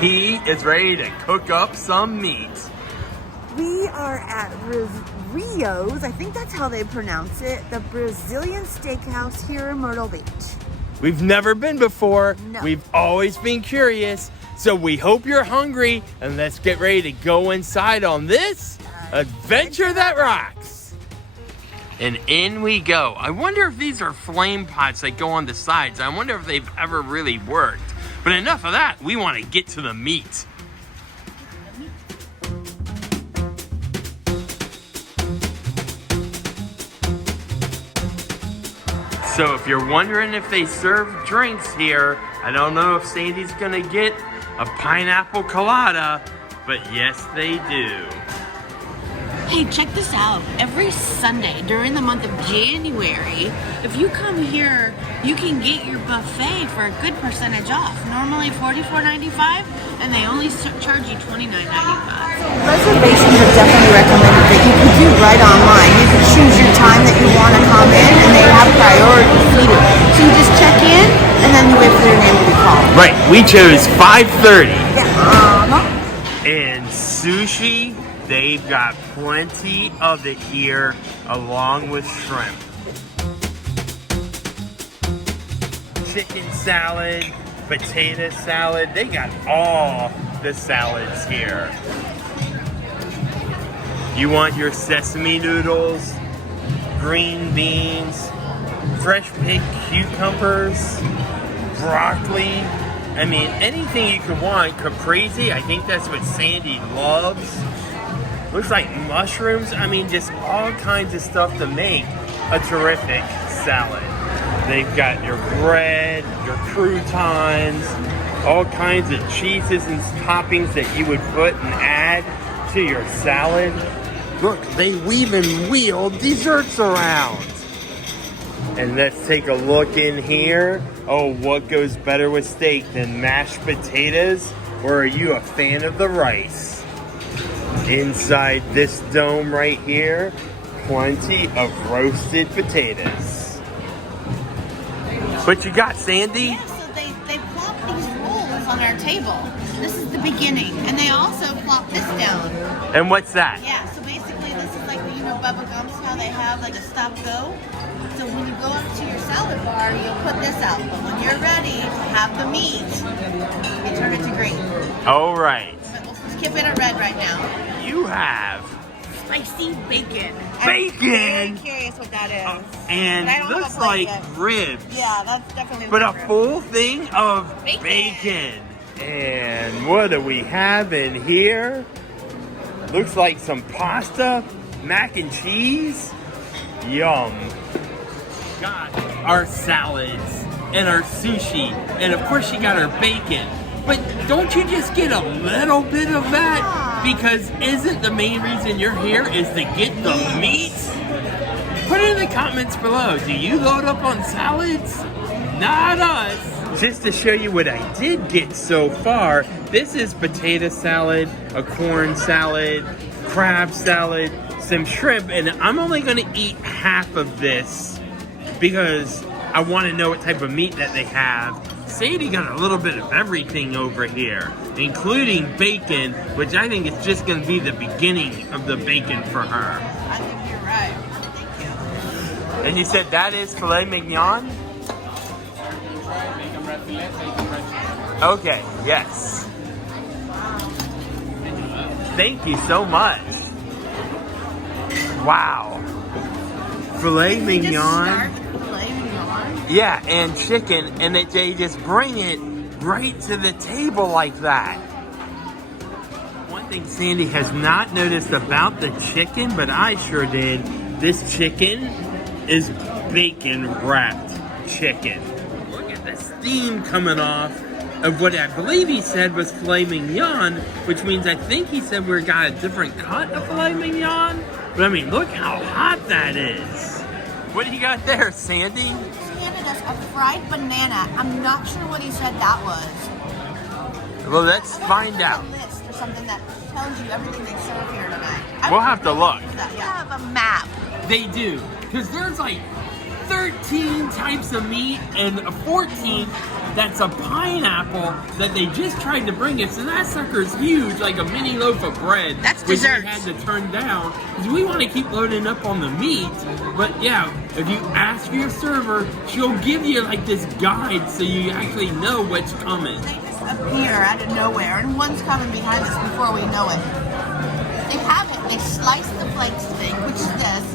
He is ready to cook up some meat. We are at Rioz, I think that's how they pronounce it, the Brazilian Steakhouse here in Myrtle Beach. We've never been before. No. We've always been curious. So we hope you're hungry, and let's get ready to go inside on this adventure that rocks. And in we go. I wonder if these are flame pots that go on the sides. I wonder if they've ever really worked. But enough of that. We want to get to the meat. So if you're wondering if they serve drinks here, I don't know if Sandy's gonna get a pineapple colada, but yes they do. Hey, check this out. Every Sunday during the month of January, if you come here, you can get your buffet for a good percentage off. Normally $44.95, and they only charge you $29.95. Reservations are definitely recommended that you can do right online. You can choose your time that you want to come in, and they have priority seating. So you just check in, and then you wait for your name to be called. Right, we chose 5:30. Yeah. And sushi, they've got plenty of it here, along with shrimp. Chicken salad, potato salad, they got all the salads here. You want your sesame noodles, green beans, fresh picked cucumbers, broccoli. I mean, anything you could want. Caprese, I think that's what Sandy loves. Looks like mushrooms. I mean, just all kinds of stuff to make a terrific salad. They've got your bread, your croutons, all kinds of cheeses and toppings that you would put and add to your salad. Look, they even wheel desserts around. And let's take a look in here. Oh, what goes better with steak than mashed potatoes? Or are you a fan of the rice? Inside this dome right here, plenty of roasted potatoes. What you got, Sandy? Yeah, so they plop these rolls on our table. This is the beginning, and they also plop this down. And what's that? Yeah, so basically this is like, you know, Bubba Gump's how they have like a stop-go. So when you go up to your salad bar, you'll put this out. But when you're ready to have the meat, you turn it to green. All right. But we'll skip it at red right now. You have Spicy bacon. Bacon? I'm very curious what that is. and But I don't have looks a plate like yet. ribs. Yeah, that's definitely But a rib. full thing of Bacon. bacon. And what do we have in here? Looks like some pasta, mac and cheese. Yum. Got our salads and our sushi, and of course she got our bacon. But don't you just get a little bit of that? Because isn't the main reason you're here is to get the meat? Put it in the comments below. Do you load up on salads? Not us. Just to show you what I did get so far, this is potato salad, a corn salad, crab salad, some shrimp, and I'm only gonna eat half of this because I want to know what type of meat that they have. Sadie got a little bit of everything over here, including bacon, which I think is just going to be the beginning of the bacon for her. I think you're right. Thank you. And you said that is filet mignon? Okay, yes. Thank you so much. Wow. Filet mignon. Yeah, and chicken, and they just bring it right to the table like that. One thing Sandy has not noticed about the chicken, but I sure did, this chicken is bacon wrapped chicken. Look at the steam coming off of what I believe he said was filet mignon, which means I think he said we got a different cut of filet mignon. But I mean, look how hot that is. What do you got there, Sandy? A fried banana. I'm not sure what he said that was. Well, let's find out. A list or something that tells you everything they serve here tonight. We'll have to look. They have a map. They do, because there's like 13 types of meat and 14 that's a pineapple that they just tried to bring us, and that sucker's huge, like a mini loaf of bread. That's which dessert. we had to turn down because we want to keep loading up on the meat. But yeah, if you ask your server, she'll give you like this guide so you actually know what's coming. They just appear out of nowhere, and one's coming behind us before we know it. They have it. They slice the flank steak, which is this,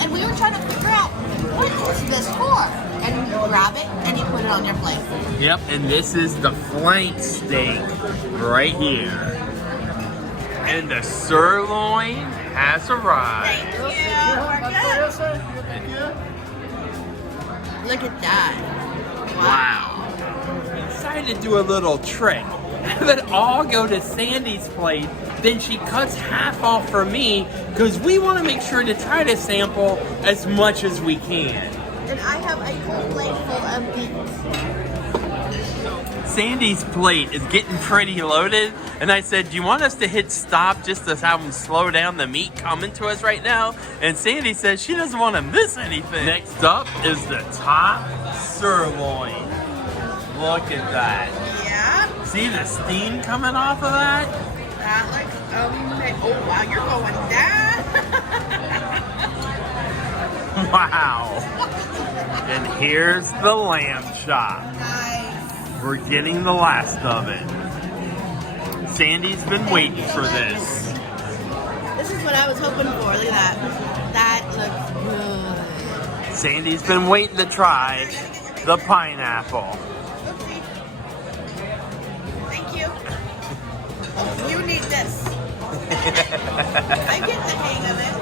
and we were trying to figure out what is this for. And you grab it and you put it on your plate. Yep, and this is the flank steak right here. And the sirloin has arrived. Thank you. We're good. Look at that. Wow. Decided to do a little trick. Have it all go to Sandy's plate, then she cuts half off for me because we want to make sure to try to sample as much as we can. And I have a whole plate full of meat. Sandy's plate is getting pretty loaded, and I said, do you want us to hit stop just to have them slow down the meat coming to us right now? And Sandy says she doesn't want to miss anything. Next up is the top sirloin. Look at that. Yeah. See the steam coming off of that? That looks amazing. Oh, wow, you're going down. Wow. And here's the lamb chop. Nice. We're getting the last of it. Sandy's been waiting for this. This is what I was hoping for. Look at that. That looks good. Sandy's been waiting to try the pineapple. Oopsie. Thank you. You need this. I get the hang of it.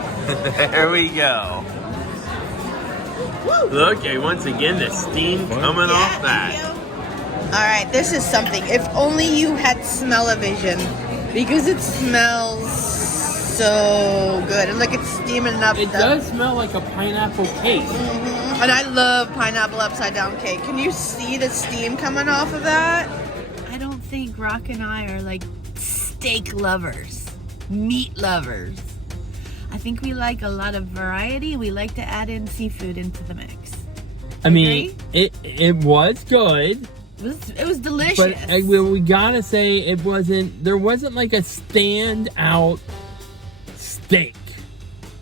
There we go. Woo. Okay, once again, the steam coming off that. All right, this is something. If only you had smell-o-vision, because it smells so good. And look, it's steaming up. It does smell like a pineapple cake. Mm-hmm. And I love pineapple upside down cake. Can you see the steam coming off of that? I don't think Rock and I are like steak lovers, meat lovers. I think we like a lot of variety. We like to add in seafood into the mix. I mean, it was good. It was delicious. But we gotta say there wasn't like a standout steak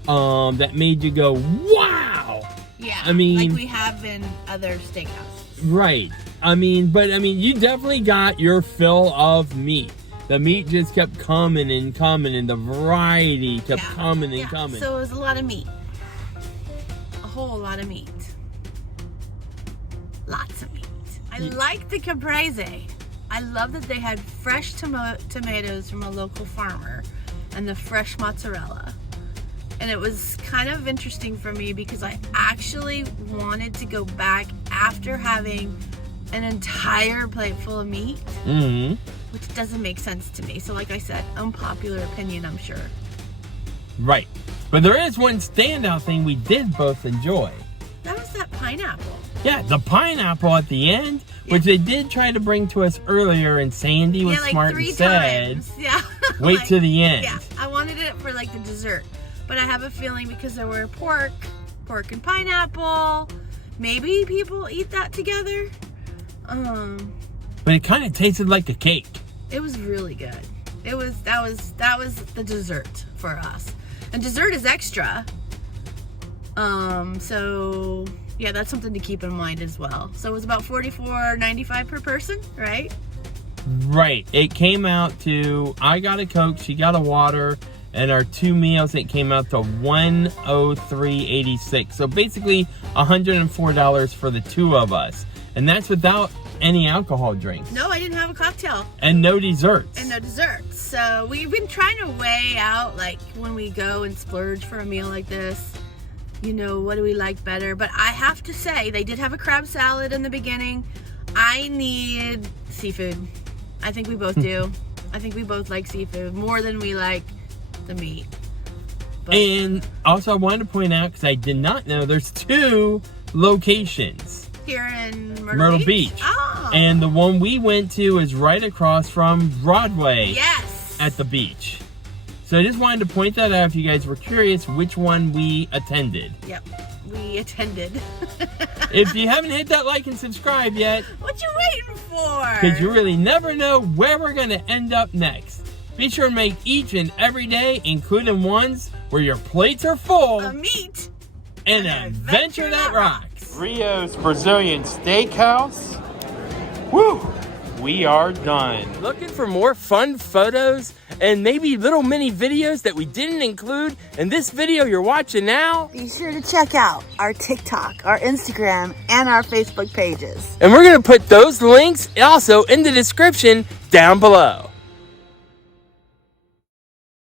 that made you go, wow! Yeah, I mean, like we have in other steakhouses. Right. But you definitely got your fill of meat. The meat just kept coming and coming, and the variety kept coming and coming. So it was a lot of meat. A whole lot of meat. Lots of meat. I like the caprese. I love that they had fresh tomatoes from a local farmer and the fresh mozzarella. And it was kind of interesting for me because I actually wanted to go back after having an entire plate full of meat. Mm-hmm. Which doesn't make sense to me. So like I said, unpopular opinion, I'm sure. Right. But there is one standout thing we did both enjoy. That was that pineapple. Yeah, the pineapple at the end, which they did try to bring to us earlier, and Sandy was like smart 3 and said, times. Yeah. wait to the end. Yeah, I wanted it for like the dessert. But I have a feeling because there were pork and pineapple, maybe people eat that together. But it kind of tasted like a cake. It was really good. That was the dessert for us. And dessert is extra. So yeah, that's something to keep in mind as well. So it was about $44.95 per person, right? Right. It came out to, I got a Coke, she got a water, and our 2 meals, it came out to $103.86. So basically $104 for the 2 of us. And that's without any alcohol drinks. No, I didn't have a cocktail. And no desserts. And no desserts. So we've been trying to weigh out, like, when we go and splurge for a meal like this, what do we like better? But I have to say, they did have a crab salad in the beginning. I need seafood. I think we both do. I think we both like seafood more than we like the meat. But, and also I wanted to point out, because I did not know, there's 2 locations. Here in Myrtle Beach. Oh. And the one we went to is right across from Broadway. Yes. At the beach. So I just wanted to point that out if you guys were curious which one we attended. Yep. we attended. If you haven't hit that like and subscribe yet, What you waiting for? because you really never know where we're going to end up next. Be sure to make each and every day, including ones where your plates are full, A meat. an adventure that rocks. Rioz Brazilian Steakhouse. Woo! We are done. Looking for more fun photos and maybe little mini videos that we didn't include in this video you're watching now? Be sure to check out our TikTok, our Instagram, and our Facebook pages. And we're going to put those links also in the description down below.